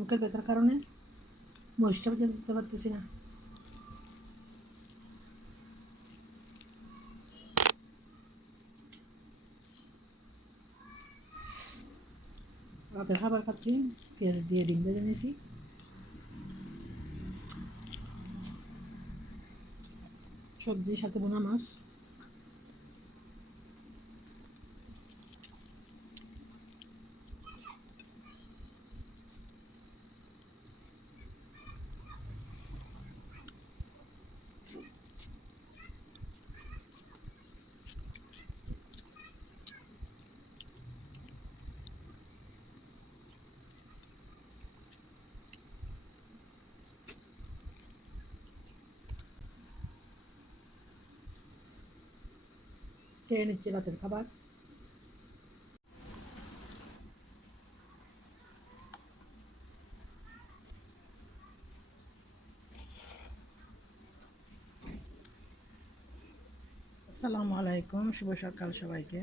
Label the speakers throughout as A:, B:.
A: মুখের ব্যথার কারণে মরিচটা পর্যন্ত দিতে পারতেছি না রাতের খাবার খাচ্ছি পেঁয়াজ দিয়ে ডিম ভেজে নিয়েছি সবজির সাথে বোনা মাছ খেয়ে নিচ্ছি রাতের খাবার আসসালামু আলাইকুম শুভ সকাল সবাইকে।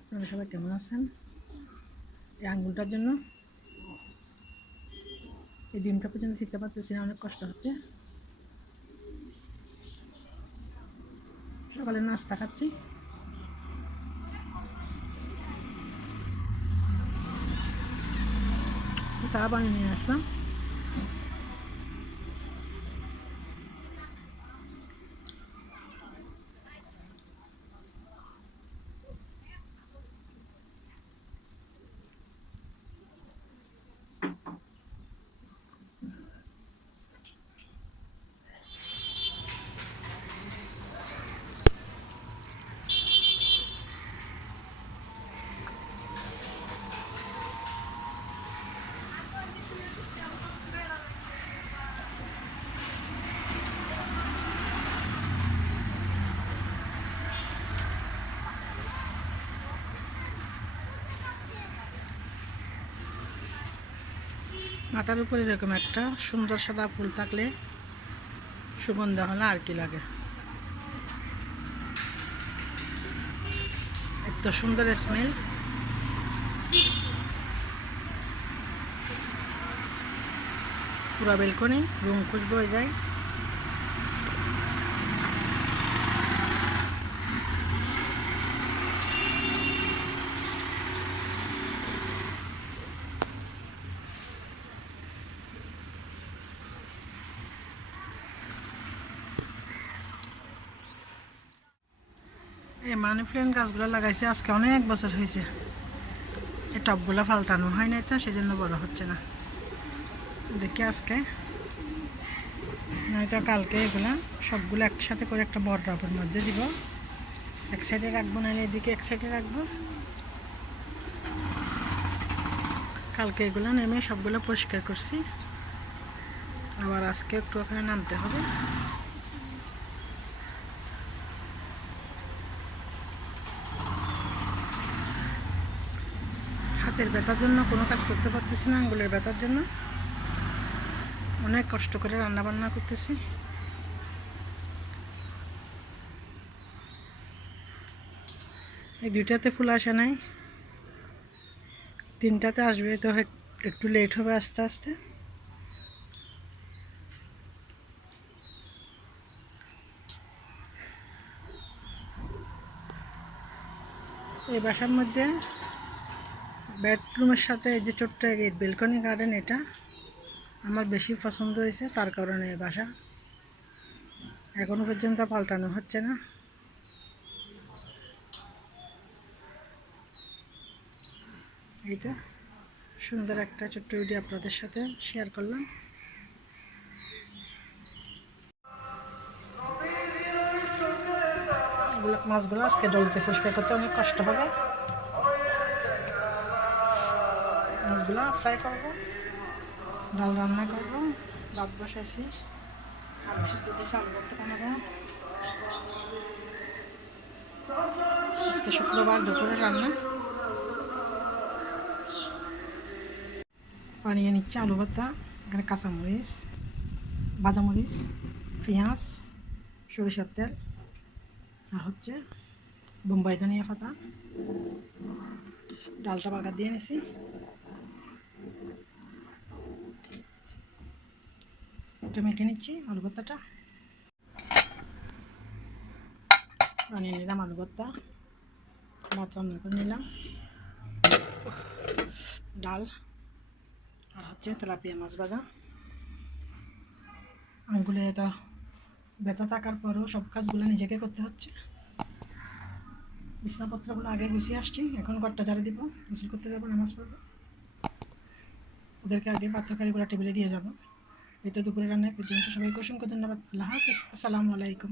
A: আপনারা সবাই কেমন আছেন? এই আঙ্গুলটার জন্য? এই ডিমটা পর্যন্ত শিখতে পারতেছি না, অনেক কষ্ট হচ্ছে। সকালে নাস্তা খাচ্ছি। চা বানিয়ে নিয়ে আসলাম। মাথার উপর এরকম একটা সুন্দর সাদা ফুল থাকলে সুগন্ধ হলে আর কি লাগে। এত সুন্দর স্মেল পুরা বেলকনি রুম খুশবু হয়ে যায়। এই মানি প্ল্যান্ট গাছগুলো লাগাইছে, আজকে অনেক বছর হয়েছে। এই টবগুলো পাল্টানো হয় নাই তো, সেজন্য বড় হচ্ছে না। দেখি আজকে। নয়তো কালকে এগুলা সবগুলো একসাথে করে একটা বড় টবের মধ্যে দিব। এক সাইডে রাখব না এদিকে এক সাইডে রাখব। কালকে এগুলো নেমে সবগুলো পরিষ্কার করছি। আবার আজকে একটু ওখানে নামতে হবে। হাতের ব্যথার জন্য কোনো কাজ করতে পারতেছি না, আঙ্গুলের ব্যথার জন্য। অনেক কষ্ট করে রান্না বান্না করতেছি। এই দুইটাতে ফুল আসে নাই। তিনটাতে আসবে, তো একটু লেট হবে আস্তে আস্তে। এই বাসার মধ্যে বেডরুমের সাথে যে ছোট্ট এই বেলকনি গার্ডেন এটা, আমার বেশি পছন্দ হয়েছে, তার কারণে এই বাসা। এখনও পর্যন্ত পাল্টানো হচ্ছে না। এই তো, সুন্দর একটা ছোট্ট ভিডিও আপনাদের সাথে শেয়ার করলাম। মাছগুলো আজকে ডলিতে পরিষ্কার করতে অনেক কষ্ট হবে। মাছগুলো ফ্রাই করব, ডাল রান্না করব, ভাত বসাইছি আলু সিদ্ধ দিয়ে আলু আজকে শুক্রবার দুপুরে রান্না। বানিয়ে নিচ্ছে আলু ভর্তা, এখানে কাঁচামরিচ ভাজামরিচ পেঁয়াজ, সরিষার তেল, আর হচ্ছে বোম্বাই ধনিয়া পাতা। ডালটা বাগার দিয়ে নিছি। একটু মেখে নিচ্ছি আলু ভর্তাটা বানিয়ে নিলাম আলু ভর্তা ভাত রান্না করে নিলাম। ডাল আর হচ্ছে তেলাপিয়া মাছ ভাজা। আঙ্গুলে তো ব্যথা থাকার পরেও সব কাজগুলো নিজেকে করতে হচ্ছে। বিছনাপত্রগুলো আগে গুছিয়ে আসছি, এখন ঘরটা ঝাড়ু দিব। গোসল করতে যাব, নামাজ পড়ব। ওদেরকে আগে পাত্রকারিগুলো টেবিলে দিয়ে যাব। এই তো দুপুরে রান্নায় পর্যন্ত সবাইকে অসংখ্য ধন্যবাদ। আল্লাহ হাফিজ। আসসালামু আলাইকুম।